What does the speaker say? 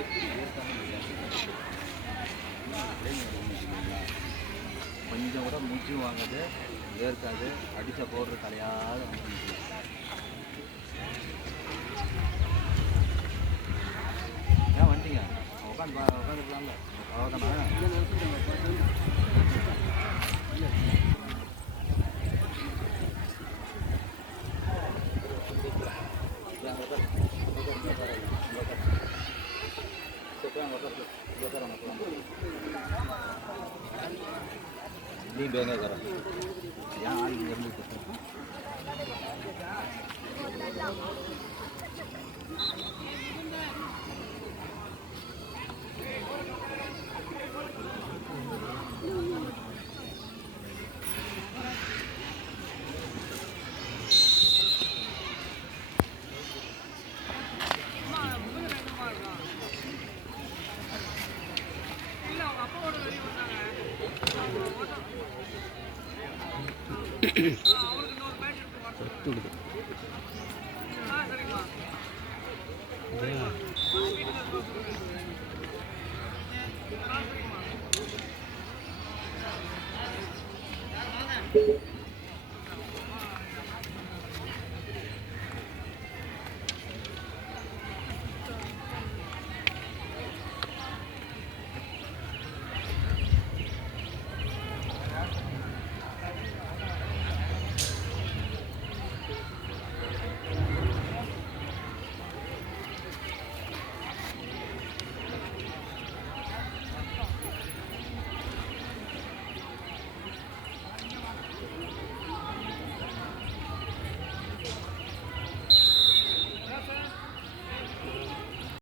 எப்படி கொஞ்சம் கூட மூச்சும் வாங்குது, வேர்க்காது, அடித்த பவுடர் தலையாத வந்து ஏன் வந்துட்டீங்க? உட்காந்துக்கலாம்ல அவ்வளோதானே. नहीं बेंगा करा यहाँ आ गई हमने Thank you.